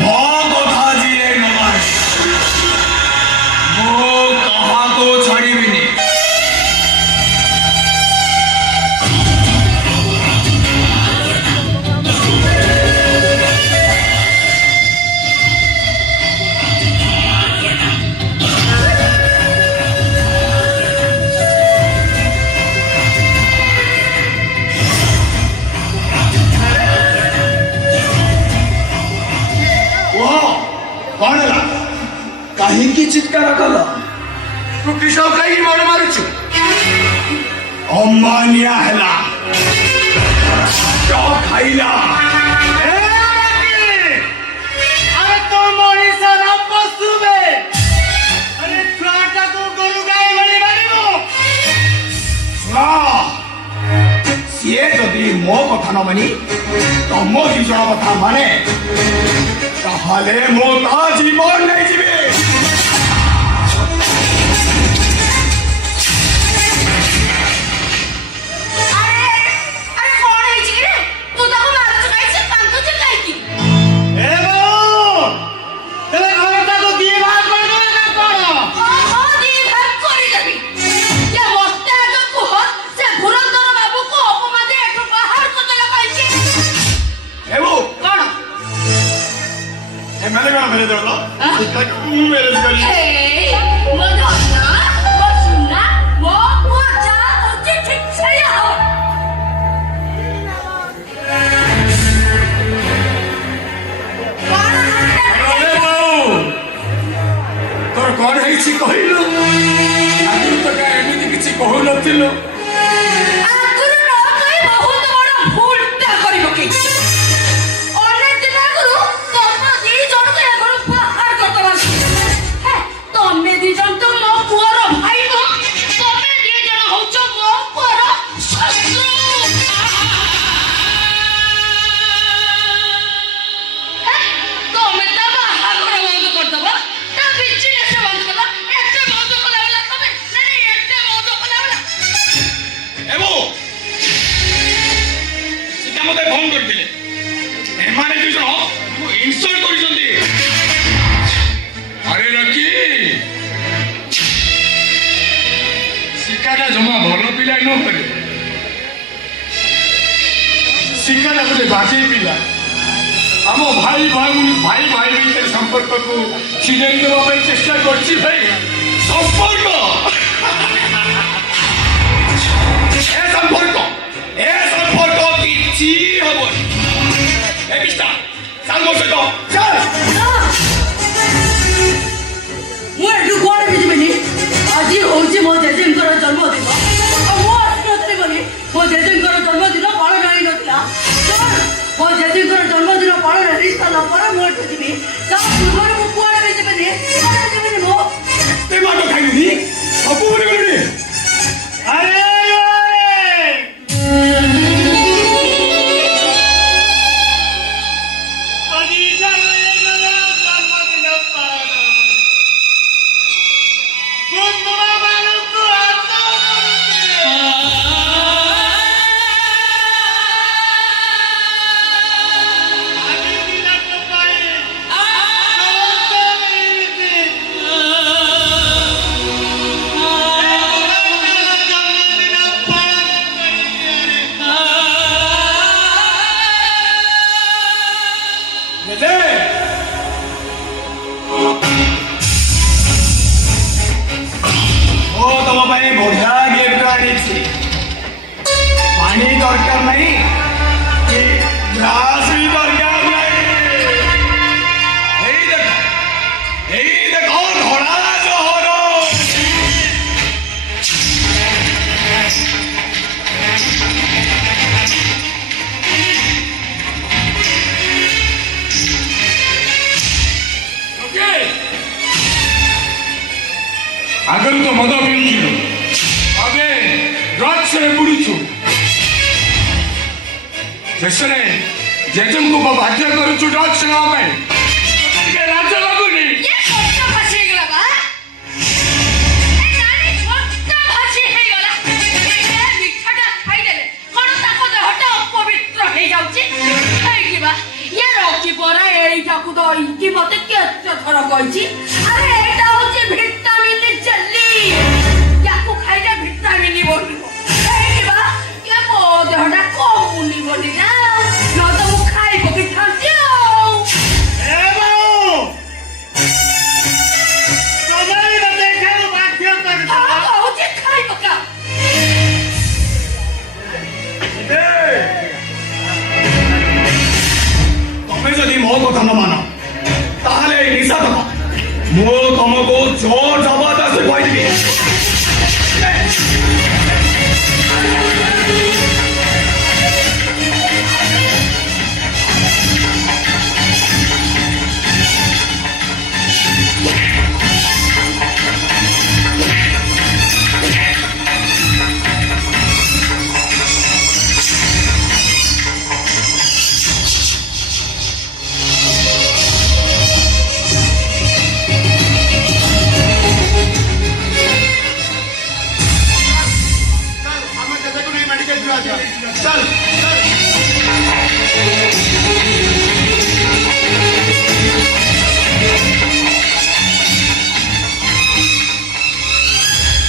मो कथा जी नमः मो कहा को छाड़ीबिनी कौन है कहीं चित्कार कल तू किसो कहीं मन मारुचु अमानिया हैला तो खाइला अरे तो मनीषा ना पशु में अरे छुआटा को गोरु गाय भली मारिबो सुना सीए जदि मो कथा न मानी तो मो जीवन कथा माने ताहले मो ता जीवन नहीं जीवे मैंने कहा मेरे दो मेरे वो धोना वो सुनना वो जा मुझे ठीक से आओ अरे बाऊ तोर कौन है इसी कहिलो आगु तो का एमिति किछि कहू नथिलो आगुरु न कहि बहुत बड़ भूलटा करि पके अनेक दिन आगुरु तम दी जण के घर बाहर करतला तमे दी जण तो मो पुअर भाई न तमे दी जण होचो मो पुअर शत्रु तमे त बाहर घर बंद कर दबो ता बिजनेस बंद कर एते बंद कला वाला तमे नहीं एते बंद कला वाला एबो सीता मते फोन कर दिले एमाने दुई जण हमको इंसल्ट करिसंती अरे रकी सिकाटा जमा भलो पिला न करे सिकाटा बोले बाजे पिला हम भाई भाई भीतर संपर्क को छिड़ेई देवा पे चेष्टा करछि भाई संपर्क ए संपर्क किछि हबो ए बिस्ता साल मो सहित चल ମୁଁ ଏଠୁ କୁଆଡ଼େ ବି ଯିବିନି ଆଜି ହଉଛି ମୋ ଜେଜେଙ୍କର ଜନ୍ମଦିନ ଆଉ ମୁଁ ଆସିନଥିଲି ବୋଲି ମୋ ଜେଜେଙ୍କର ଜନ୍ମଦିନ ପାଳନ ହେଇନଥିଲା ମୋ ଜେଜେଙ୍କର ଜନ୍ମଦିନ ପାଳନ ହେଇସାରିଲା ପରେ ମୁଁ ଏଠୁ ଯିବି ତା ପୂର୍ବରୁ ମୁଁ କୁଆଡ଼େ ବି ଯିବିନି ମୁଁ ते माटो खाइनी सबु बोले गले अरे मनीषा ने जन्मदिन पालन कुंदमा बालू को आता आगे दिन को पाए दे ओ तम भाई बढ़िया गिफ्ट आनी छी पानी दरकार नहीं कि ग्लास भी दरकार नहीं एई देखो धड़ा जहर आगल तो मद पिउथिलु अबे ड्रग्स रे बुडुछु शेषरे जेजम को बाध्य करूछु ड्रग्स न पाए के राज लागुनी ये छोटा भाषी गला बा ए नानी छोटा भाषी हे गला ए मिठाटा खाई देले कोन ताको देहटा अपवित्र हे जाउची ବା ଇଏ ରଖି ପରା ଏଇଟାକୁ ଧରିକି ମତେ କେତେ ଥର କହିଛି ଆରେ ଏଇଟା ହଉଛି ଭିଟାମିନ ଜେଲି ୟାକୁ ଖାଇଲେ ଭିଟାମିନ ବଢିବ ଏଇଠି ବା ଇଏ ମୋ ଦେହଟା କମୁନି ବୋଲି ନା ନହେଲେ ମୁଁ ଖାଇ ପକେଇଥାନ୍ତି ଆଉ ଏ ବାବୁ ତମେ ମତେ ଖାଇବାକୁ ବାଧ୍ୟ କରିଛ ହଉଛି ଖାଇ ପକା ତମେ ଯଦି ମୋ କଥା ନ ମାନ ତାହେଲେ ଏଇ ନିଶା କଥା ମୁଁ ତମକୁ ଜୋର ଜବରଦସ୍ତ କହିଦେବି ଆମେ କେତେକୁ ନେଇ ମେଡିକାଲ ଯିବା ଚାଲ